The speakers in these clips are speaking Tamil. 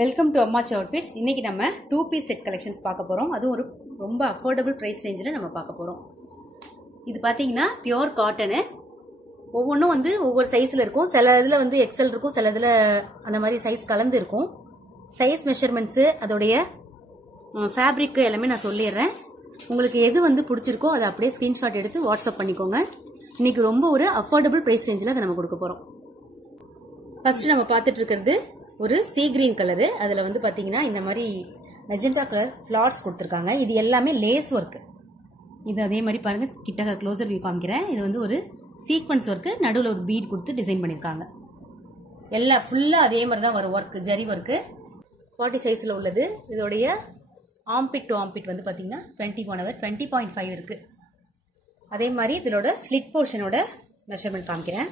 வெல்கம் டு அம்மாச்சி அவுட்ஃபிட்ஸ். இன்றைக்கி நம்ம 2 பீஸ் செட் கலெக்ஷன்ஸ் பார்க்க போகிறோம். அதுவும் ஒரு ரொம்ப அஃபோர்டபுள் ப்ரைஸ் ரேஞ்சில் நம்ம பார்க்க போகிறோம். இது பார்த்தீங்கன்னா பியோர் காட்டனு. ஒவ்வொன்றும் வந்து ஒவ்வொரு சைஸில் இருக்கும். சில இதில் வந்து எக்ஸல் இருக்கும், சில இதில் அந்த மாதிரி சைஸ் கலந்து இருக்கும். சைஸ் மெஷர்மெண்ட்ஸு அதோடைய ஃபேப்ரிக்கு எல்லாமே நான் சொல்லிடுறேன். உங்களுக்கு எது வந்து பிடிச்சிருக்கோ அதை அப்படியே ஸ்க்ரீன்ஷாட் எடுத்து வாட்ஸ்அப் பண்ணிக்கோங்க. இன்றைக்கி ரொம்ப ஒரு அஃபோர்டபுள் ப்ரைஸ் ரேஞ்சில் அதை நம்ம கொடுக்க போகிறோம். ஃபஸ்ட்டு நம்ம பார்த்துட்டு இருக்கிறது ஒரு சீ கிரீன் கலரு. அதில் வந்து பார்த்தீங்கன்னா இந்த மாதிரி மெஜெண்டா கலர் ஃப்ளார்ஸ் கொடுத்துருக்காங்க. இது எல்லாமே லேஸ் ஒர்க்கு. இது அதே மாதிரி பாருங்கள், கிட்ட க்ளோசர் வியூ காமிக்கிறேன். இது வந்து ஒரு சீக்வன்ஸ் ஒர்க்கு, நடுவில் ஒரு பீட் கொடுத்து டிசைன் பண்ணியிருக்காங்க. எல்லாம் ஃபுல்லாக அதே மாதிரி தான் வரும் ஒர்க்கு, ஜரி ஒர்க்கு. 40 சைஸில் உள்ளது. இதோடைய ஆம்பிட் டு ஆம்பிட் வந்து பார்த்தீங்கன்னா 21 over 20.5 இருக்குது. அதே மாதிரி இதோட ஸ்லிட் போர்ஷனோட மெஷர்மெண்ட் காமிக்கிறேன்.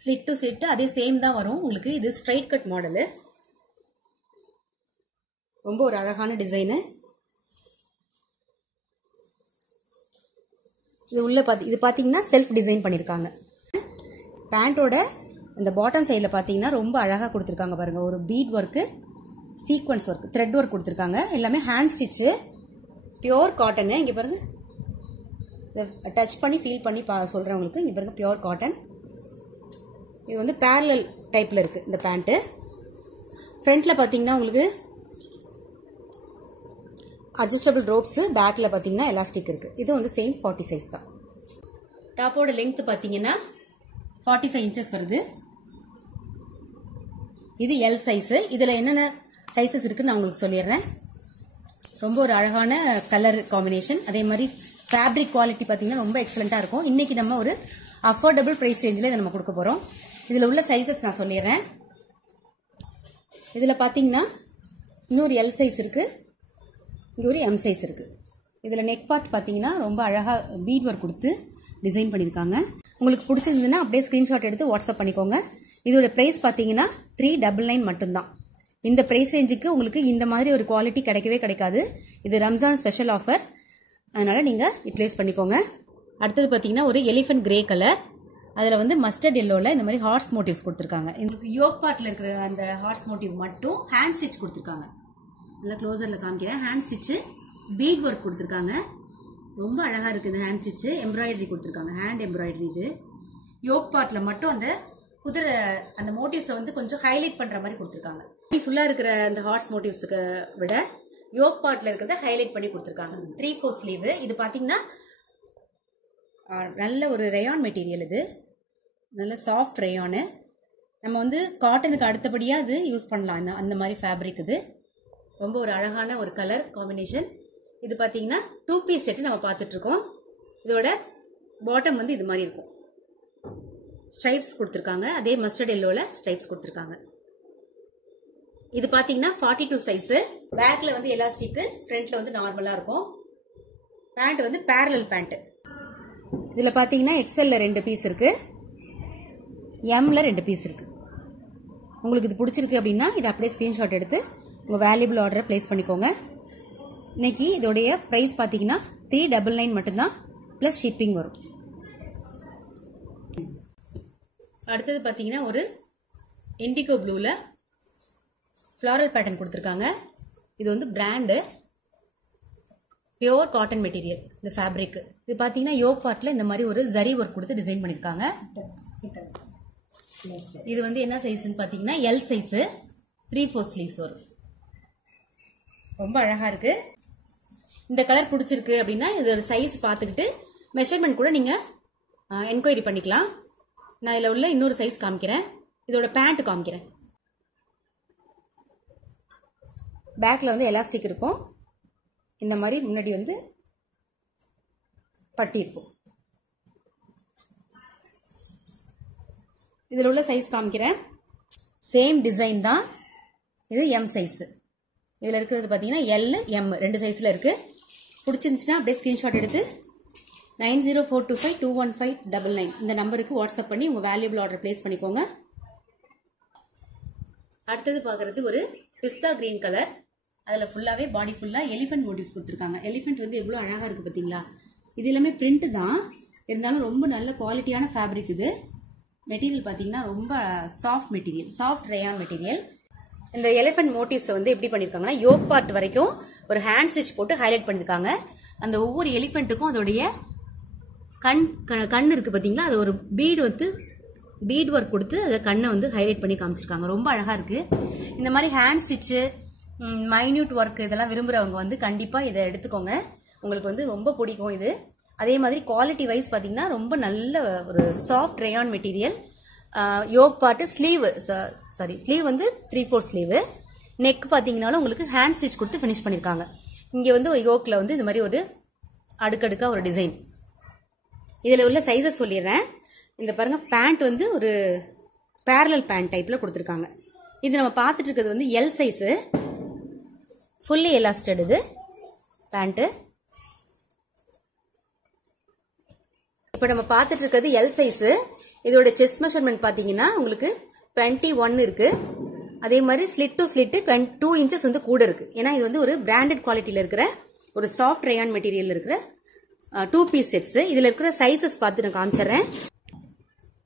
ஸ்லிட் டு ஸ்லிட் அதே சேம் தான் வரும் உங்களுக்கு. இது ஸ்ட்ரைட் கட் மாடலு, ரொம்ப ஒரு அழகான டிசைனு. இது உள்ள இது பார்த்தீங்கன்னா செல்ஃப் டிசைன் பண்ணியிருக்காங்க. பேண்ட்டோட இந்த பாட்டம் சைடில் பார்த்தீங்கன்னா ரொம்ப அழகாக கொடுத்துருக்காங்க பாருங்கள். ஒரு beat work, sequence work, thread work கொடுத்துருக்காங்க. எல்லாமே ஹேண்ட் ஸ்டிச்சு, பியோர் காட்டனு. இங்கே பாருங்கள், டச் பண்ணி ஃபீல் பண்ணி சொல்கிறேன் உங்களுக்கு. இங்கே பாருங்கள், பியோர் காட்டன். இது வந்து பேரலல் டைப்பில் இருக்குது இந்த பேண்ட்டு. ஃப்ரண்ட்டில் பார்த்தீங்கன்னா உங்களுக்கு அட்ஜஸ்டபிள் ரோப்ஸு, பேக்கில் பார்த்தீங்கன்னா எலாஸ்டிக் இருக்குது. இது வந்து சேம் 40 சைஸ் தான். டாப்போட லென்த் பார்த்தீங்கன்னா 45 inches வருது. இது எல் சைஸு. இதில் என்னென்ன சைஸஸ் இருக்குன்னு நான் உங்களுக்கு சொல்லிடுறேன். ரொம்ப ஒரு அழகான கலர் காம்பினேஷன். அதே மாதிரி ஃபேப்ரிக் குவாலிட்டி பார்த்தீங்கன்னா ரொம்ப எக்ஸலண்ட்டாக இருக்கும். இன்றைக்கி நம்ம ஒரு அஃபோர்டபுள் ப்ரைஸ் ரேஞ்சில் இதை நம்ம கொடுக்க போகிறோம். இதில் உள்ள சைஸஸ் நான் சொல்லிடுறேன். இதில் பார்த்தீங்கன்னா இன்னொரு எல் சைஸ் இருக்குது, இங்கே ஒரு எம் சைஸ் இருக்குது. இதில் நெக் பார்ட் பார்த்தீங்கன்னா ரொம்ப அழகாக பீட் ஒர்க் கொடுத்து டிசைன் பண்ணியிருக்காங்க. உங்களுக்கு பிடிச்சிருந்ததுன்னா அப்படியே ஸ்க்ரீன்ஷாட் எடுத்து வாட்ஸ்அப் பண்ணிக்கோங்க. இதோட ப்ரைஸ் பார்த்தீங்கன்னா 399 மட்டும்தான். இந்த ப்ரைஸ் ரேஞ்சுக்கு உங்களுக்கு இந்த மாதிரி ஒரு குவாலிட்டி கிடைக்கவே கிடைக்காது. இது ரம்ஜான் ஸ்பெஷல் ஆஃபர், அதனால் நீங்கள் யூட்டிலைஸ் பண்ணிக்கோங்க. அடுத்தது பார்த்தீங்கன்னா ஒரு எலிஃபென்ட் கிரே கலர். அதில் வந்து மஸ்டர்ட் எல்லோவில் இந்த மாதிரி ஹார்ஸ் மோட்டிவ்ஸ் கொடுத்துருக்காங்க. உங்களுக்கு யோக் பார்ட்டில் இருக்கிற அந்த ஹார்ஸ் மோட்டிவ் மட்டும் ஹேண்ட் ஸ்டிச் கொடுத்துருக்காங்க. நல்லா க்ளோசரில் காமிக்கிறேன். ஹேண்ட் ஸ்டிச்சு பீட் ஒர்க் கொடுத்துருக்காங்க. ரொம்ப அழகாக இருக்குது இந்த ஹேண்ட் ஸ்டிச்சு. எம்ப்ராய்டரி கொடுத்துருக்காங்க, ஹேண்ட் எம்ப்ராய்டரி. இது யோக் பார்ட்டில் மட்டும் அந்த குதிரை அந்த மோட்டிவ்ஸை வந்து கொஞ்சம் ஹைலைட் பண்ணுற மாதிரி கொடுத்துருக்காங்க. ஃபுல்லாக இருக்கிற அந்த ஹார்ஸ் மோட்டிவ்ஸுக்கு விட யோக் பார்ட்டில் இருக்கிறத ஹைலைட் பண்ணி கொடுத்துருக்காங்க. 3/4 ஸ்லீவு. இது பார்த்தீங்கன்னா நல்ல ஒரு ரேயான் மெட்டீரியல். இது நல்ல சாஃப்ட் ரேயானு. நம்ம வந்து காட்டனுக்கு அடுத்தபடியாக இது யூஸ் பண்ணலாம். அந்த மாதிரி ஃபேப்ரிக். இது ரொம்ப ஒரு அழகான ஒரு கலர் காம்பினேஷன். இது பார்த்தீங்கன்னா 2 பீஸ் செட்டு நம்ம பார்த்துட்ருக்கோம். இதோட பாட்டம் வந்து இது மாதிரி இருக்கும். ஸ்ட்ரைப்ஸ் கொடுத்துருக்காங்க. அதே மஸ்டர்ட் எல்லோவில் ஸ்ட்ரைப்ஸ் கொடுத்துருக்காங்க. இது பார்த்தீங்கன்னா 42 சைஸு. பேக்கில் வந்து எலாஸ்டிக்கு, ஃப்ரண்ட்டில் வந்து நார்மலாக இருக்கும். பேண்ட் வந்து பேரலல் பேண்ட்டு. இதில் பார்த்தீங்கன்னா எக்ஸலில் 2 பீஸ் இருக்குது, எம்மில் 2 பீஸ் இருக்குது. உங்களுக்கு இது பிடிச்சிருக்கு அப்படின்னா இதை அப்படியே ஸ்க்ரீன்ஷாட் எடுத்து உங்கள் வேல்யூபிள் ஆர்டரை ப்ளேஸ் பண்ணிக்கோங்க. இன்னைக்கு இதோடைய ப்ரைஸ் பார்த்தீங்கன்னா 399 மட்டும்தான், ப்ளஸ் ஷிப்பிங் வரும். அடுத்தது பார்த்தீங்கன்னா ஒரு இண்டிகோ ப்ளூவில் ஃப்ளாரல் பேட்டர்ன் கொடுத்துருக்காங்க. இது வந்து பிராண்டு, பியோர் காட்டன் மெட்டீரியல் இந்த ஃபேப்ரிக். இது பார்த்தீங்கன்னா யோக் பார்ட்டில் இந்த மாதிரி ஒரு ஜரி ஒர்க் கொடுத்து டிசைன் பண்ணியிருக்காங்க. இது வந்து என்ன சைஸ்ன்னு பார்த்தீங்கன்னா எல் சைஸு, 3/4 ஸ்லீவ்ஸ் வரும். ரொம்ப அழகாக இருக்குது. இந்த கலர் பிடிச்சிருக்கு அப்படின்னா இது ஒரு சைஸ் பார்த்துக்கிட்டு மெஷர்மெண்ட் கூட நீங்கள் என்கொயரி பண்ணிக்கலாம். நான் இதில் உள்ள இன்னொரு சைஸ் காமிக்கிறேன். இதோட பேண்ட் காமிக்கிறேன். பேக்கில் வந்து எலாஸ்டிக் இருக்கும். இந்த மாதிரி முன்னாடி வந்து பட்டி இருக்கும். இதில் உள்ள சைஸ் காமிக்கிறேன். சேம் டிசைன் தான். இது எம் சைஸு. இதில் இருக்கிறது பார்த்தீங்கன்னா எல், எம் 2 சைஸில் இருக்குது. பிடிச்சிருந்துச்சுன்னா அப்படியே ஸ்க்ரீன்ஷாட் எடுத்து 9042521599 இந்த நம்பருக்கு வாட்ஸ்அப் பண்ணி உங்கள் வேல்யூபிள் ஆர்டர் ப்ளேஸ் பண்ணிக்கோங்க. அடுத்தது பார்க்குறது ஒரு பிஸ்தா கிரீன் கலர். அதில் ஃபுல்லாகவே பாடி ஃபுல்லாக எலிஃபென்ட் மோட்டிவ்ஸ் கொடுத்துருக்காங்க. எலிஃபென்ட் வந்து எவ்வளோ அழகாக இருக்குது பார்த்தீங்களா. இது எல்லாமே பிரிண்ட்டு தான், இருந்தாலும் ரொம்ப நல்ல குவாலிட்டியான ஃபேப்ரிக். இது மெட்டீரியல் பார்த்தீங்கன்னா ரொம்ப soft material, soft rayon material. இந்த எலிஃபென்ட் மோட்டிவ்ஸ் வந்து எப்படி பண்ணிருக்காங்கன்னா யோக் பார்ட் வரைக்கும் ஒரு ஹேண்ட் ஸ்டிச் போட்டு ஹைலைட் பண்ணிருக்காங்க. அந்த ஒவ்வொரு எலிஃபென்ட்டுக்கும் அதோடைய கண் இருக்கு பாத்தீங்களா, அது ஒரு பீட் ஒர்க் கொடுத்து அதை கண்ணை வந்து ஹைலைட் பண்ணி காமிச்சிருக்காங்க. ரொம்ப அழகா இருக்கு. இந்த மாதிரி ஹேண்ட் ஸ்டிச்சு, மைன்யூட் ஒர்க் இதெல்லாம் விரும்புறவங்க வந்து கண்டிப்பா இதை எடுத்துக்கோங்க. உங்களுக்கு வந்து ரொம்ப பிடிக்கும் இது. அதே மாதிரி குவாலிட்டி வைஸ் பாத்தீங்கன்னா ரொம்ப நல்ல ஒரு soft rayon material. Yoke part sleeve வந்து 3/4 ஸ்லீவ். நெக் பாத்தீங்கன்னாலும் உங்களுக்கு ஹேண்ட் ஸ்டிச் கொடுத்து ஃபினிஷ் பண்ணிருக்காங்க. இங்க வந்து யோக்ல வந்து இந்த மாதிரி ஒரு அடுக்கடுக்கா ஒரு டிசைன். இதுல உள்ள சைஸஸ் சொல்லிடுறேன். இந்த பாருங்க, பேண்ட் வந்து ஒரு பேரலல் பேண்ட் டைப்ல கொடுத்துருக்காங்க. இது நம்ம பார்த்துட்டு இருக்கிறது வந்து எல் சைஸ், ஃபுல்லி எலாஸ்டட் இது பேண்ட். இப்போ நம்ம பார்த்துட்டு இருக்கிறது எல் சைஸ். இதோட செஸ்ட் மெஷர்மெண்ட் பாத்தீங்கன்னா உங்களுக்கு 21 இருக்கு. அதே மாதிரி ஸ்லிட் டு ஸ்லிட் 2 இன்ச்சஸ் வந்து கூட இருக்கு. ஏன்னா இது வந்து ஒரு பிராண்டட் குவாலிட்டியில இருக்கிற ஒரு சாஃப்ட் ரேயான் மெட்டீரியல் இருக்கிற 2 பீஸ் செட்ஸ். இதுல இருக்கிற சைசஸ் பார்த்து நான் காமிச்சிடுறேன்.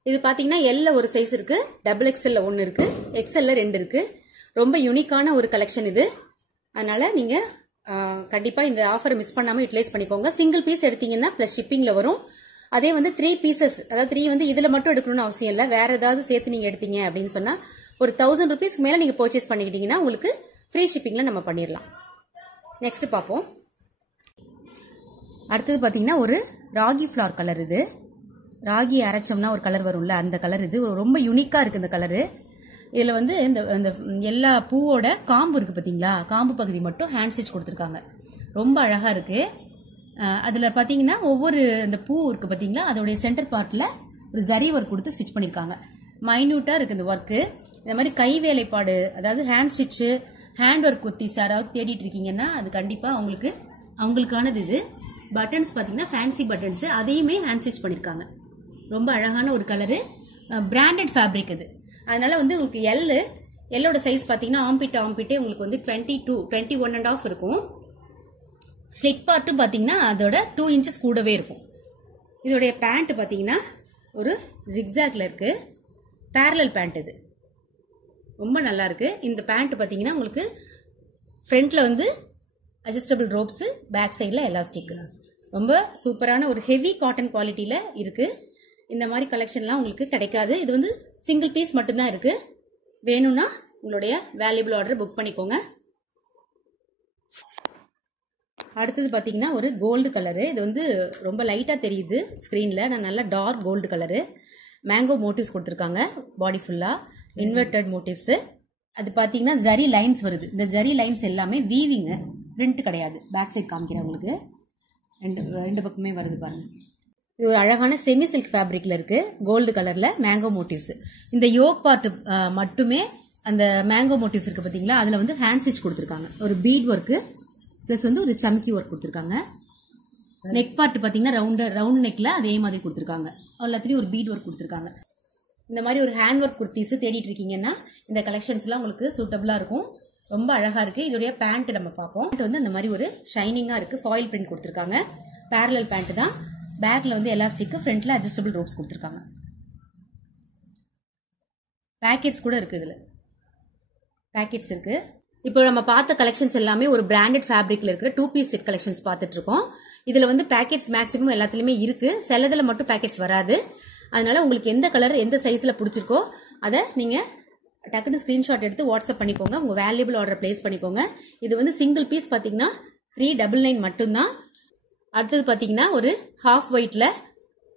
இது பாத்தீங்கன்னா எல்ல ஒரு சைஸ் இருக்கு, XXL 1 இருக்கு, XL 2 இருக்கு. ரொம்ப யூனிக்கான ஒரு கலெக்ஷன் இது. அதனால நீங்க கண்டிப்பா இந்த ஆஃபரை மிஸ் பண்ணாம யூட்டிலைஸ் பண்ணிக்கோங்க. சிங்கிள் பீஸ் எடுத்தீங்கன்னா பிளஸ் ஷிப்பிங்ல வரும். அதே வந்து 3 பீசஸ், அதாவது 3 வந்து இதுல மட்டும் எடுக்கணும்னு அவசியம் இல்லை. வேற ஏதாவது சேர்த்து நீங்க எடுத்தீங்க அப்படின்னு சொன்னா ஒரு 1000 rupees மேல நீங்க பர்ச்சேஸ் பண்ணிக்கிட்டீங்கன்னா உங்களுக்கு ஃப்ரீ ஷிப்பிங்ல நம்ம பண்ணிடலாம். நெக்ஸ்ட் பார்ப்போம். அடுத்தது பாத்தீங்கன்னா ஒரு ராகி ஃபிளார் கலர். இது ராகி அரைச்சோம்னா ஒரு கலர் வரும்ல, அந்த கலர். இது ரொம்ப யூனிக்கா இருக்கு இந்த கலரு. இதுல வந்து இந்த எல்லா பூவோட காம்பு இருக்கு பாத்தீங்களா, காம்பு பகுதி மட்டும் ஹேண்ட் ஸ்டிச் கொடுத்துருக்காங்க. ரொம்ப அழகா இருக்கு. அதுல பாத்தீங்கன்னா ஒவ்வொரு இந்த பூ இருக்கு பாத்தீங்களா, அதோடைய சென்டர் பார்ட்ல ஒரு ஜரி ஒர்க் கொடுத்து ஸ்டிச் பண்ணிருக்காங்க. மைன்யூட்டா இருக்கு இந்த ஒர்க்கு. இந்த மாதிரி கை வேலைப்பாடு, அதாவது hand stitch, hand work kurtis யாராவது தேடிட்டு இருக்கீங்கன்னா அது கண்டிப்பா அவங்களுக்கானது. இது பட்டன்ஸ் பாத்தீங்கன்னா ஃபேன்சி பட்டன்ஸ், அதையுமே ஹேண்ட் ஸ்டிச் பண்ணிருக்காங்க. ரொம்ப அழகான ஒரு கலரு, பிராண்டட் ஃபேப்ரிக் இது. அதனால வந்து உங்களுக்கு எல்லோட சைஸ் பாத்தீங்கன்னா ஆம்பிட்டே உங்களுக்கு வந்து 21.5 இருக்கும். ஸ்லிட் பார்ட்டும் பாத்தீங்கன்னா அதோட 2 இன்ச்சஸ் கூடவே இருக்கும். இதோடைய பேண்ட் பாத்தீங்கன்னா ஒரு ஜிக்ஸாக்ல இருக்கு, பேரலல் பேண்ட். இது ரொம்ப நல்லா இருக்கு. இந்த பேண்ட் பாத்தீங்கன்னா உங்களுக்கு ஃப்ரண்ட்ல வந்து அட்ஜஸ்டபிள் ரோப்ஸ், பேக் சைட்ல எலாஸ்டிக். ரொம்ப சூப்பரான ஒரு ஹெவி காட்டன் குவாலிட்டியில இருக்கு. இந்த மாதிரி கலெக்ஷன்லாம் உங்களுக்கு கிடைக்காது. இது வந்து சிங்கிள் பீஸ் மட்டும்தான் இருக்கு. வேணும்னா உங்களுடைய வேல்யூபிள் ஆர்டர் புக் பண்ணிக்கோங்க. அடுத்தது பாத்தீங்கன்னா ஒரு கோல்டு கலரு. இது வந்து ரொம்ப லைட்டா தெரியுது ஸ்கிரீன்ல, நான் நல்லா dark gold colour. Mango motifs கொடுத்துருக்காங்க, பாடி ஃபுல்லா இன்வெர்டட் மோட்டிவ்ஸ். அது பாத்தீங்கன்னா ஜரி லைன்ஸ் வருது. இந்த ஜரி லைன்ஸ் எல்லாமே வீவிங், பிரிண்ட் கிடையாது. பேக் சைட் காமிக்கிறேன் உங்களுக்கு. ரெண்டு பக்கமே வருது பாருங்க. இது ஒரு அழகான செமி சில்க் ஃபேப்ரிக்ல இருக்கு, கோல்டு கலர்ல மேங்கோ மோட்டிவ்ஸ். இந்த யோக் பார்ட் மட்டுமே அந்த மேங்கோ மோட்டிவ்ஸ் இருக்கு பாத்தீங்களா, அதுல வந்து ஹேண்ட் ஸ்டிச் கொடுத்துருக்காங்க. ஒரு பீட் ஒர்க்கு பிளஸ் வந்து ஒரு சம்கி ஒர்க் கொடுத்துருக்காங்க. நெக் பார்ட் பாத்தீங்கன்னா ரவுண்ட் நெக்ல அதே மாதிரி கொடுத்துருக்காங்க. எல்லாத்துலயும் ஒரு பீட் ஒர்க் கொடுத்துருக்காங்க. இந்த மாதிரி ஒரு ஹேண்ட் ஒர்க் குர்த்திஸ் தேடிட்டு இருக்கீங்கன்னா இந்த கலெக்ஷன்ஸ் எல்லாம் உங்களுக்கு சூட்டபிளா இருக்கும். ரொம்ப அழகா இருக்கு. இதோடைய பேண்ட் நம்ம பார்ப்போம். பேண்ட் வந்து இந்த மாதிரி ஒரு ஷைனிங்கா இருக்கு, ஃபாயில் பிரிண்ட் கொடுத்துருக்காங்க. பேரலல் பேண்ட் தான். பேக்ல வந்து எலாஸ்டிக், ஃப்ரண்ட்ல அட்ஜஸ்டபிள் ரோப்ஸ் கொடுத்துருக்காங்க. பேக்கெட்ஸ் கூட இருக்கு. இதுல பேக்கெட்ஸ் இருக்கு. இப்போ நம்ம பார்த்த கலெக்ஷன்ஸ் எல்லாமே ஒரு பிராண்டட் ஃபேப்ரிக்ல இருக்கிற 2 பீஸ் செட் கலெக்ஷன்ஸ் பார்த்துட்டு இருக்கோம். இதுல வந்து பேக்கெட்ஸ் மேக்ஸிமம் எல்லாத்துலயுமே இருக்கு, சிலதுல மட்டும் பேக்கெட்ஸ் வராது. அதனால உங்களுக்கு எந்த கலர் எந்த சைஸ்ல பிடிச்சிருக்கோ அதை நீங்க டக்குன்னு ஸ்கிரீன்ஷாட் எடுத்து வாட்ஸ்அப் பண்ணிக்கோங்க. உங்க வேல்யூபிள் ஆர்டர் பிளேஸ் பண்ணிக்கோங்க. இது வந்து சிங்கிள் பீஸ் பாத்தீங்கன்னா 399 மட்டும்தான். அடுத்தது பாத்தீங்கன்னா ஒரு ஹாஃப் ஒயிட்ல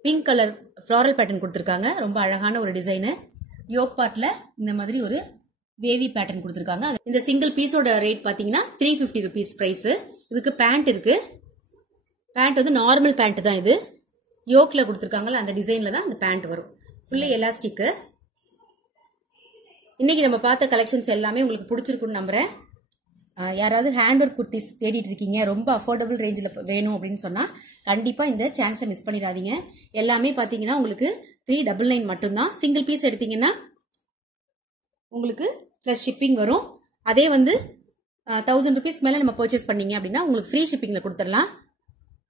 பிங்க் கலர் ஃப்ளாரல் பேட்டர்ன் கொடுத்துருக்காங்க. ரொம்ப அழகான ஒரு டிசைனு. யோக் பார்ட்ல இந்த மாதிரி ஒரு வேவி பேட்டர்ன் கொடுத்துருக்காங்க. இந்த சிங்கிள் பீஸோட ரேட் பாத்தீங்கன்னா 350 rupees பிரைஸ். இதுக்கு பேண்ட் இருக்கு. பேண்ட் வந்து நார்மல் பேண்ட் தான். இது யோக்ல கொடுத்துருக்காங்கல்ல அந்த டிசைன்ல தான் அந்த பேண்ட் வரும். Fully elastic. இன்னைக்கு நம்ம பார்த்த கலெக்ஷன்ஸ் எல்லாமே உங்களுக்கு பிடிச்சிருக்குன்னு நம்புறேன். யாராவது ஹேண்ட் ஒர்க் குர்த்திஸ் தேடிட்டு இருக்கீங்க, ரொம்ப அஃபோர்டபுள் ரேஞ்சில் வேணும் அப்படின்னு சொன்னா கண்டிப்பா இந்த சான்ஸை மிஸ் பண்ணிடாதீங்க. எல்லாமே பாத்தீங்கன்னா உங்களுக்கு 399 மட்டும்தான். சிங்கிள் பீஸ் எடுத்தீங்கன்னா உங்களுக்கு பிளஸ் ஷிப்பிங் வரும். அதே வந்து 1000 rupees மேல நம்ம பர்ச்சேஸ் பண்ணீங்க அப்படின்னா உங்களுக்கு ஃப்ரீ ஷிப்பிங்ல கொடுத்துடலாம்.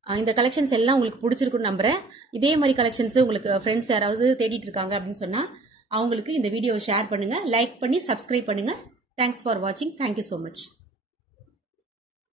இந்த கலெக்ஷன்ஸ் எல்லாம் உங்களுக்கு பிடிச்சிருக்குன்னு நம்புறேன். இதே மாதிரி கலெக்ஷன்ஸ் உங்களுக்கு ஃப்ரெண்ட்ஸ் யாராவது தேடிட்டு இருக்காங்க அப்படின்னு சொன்னா அவங்களுக்கு இந்த வீடியோவை ஷேர் பண்ணுங்க, லைக் பண்ணி சப்ஸ்கிரைப் பண்ணுங்க. தேங்க்ஸ் ஃபார் வாட்சிங். Thank you so much.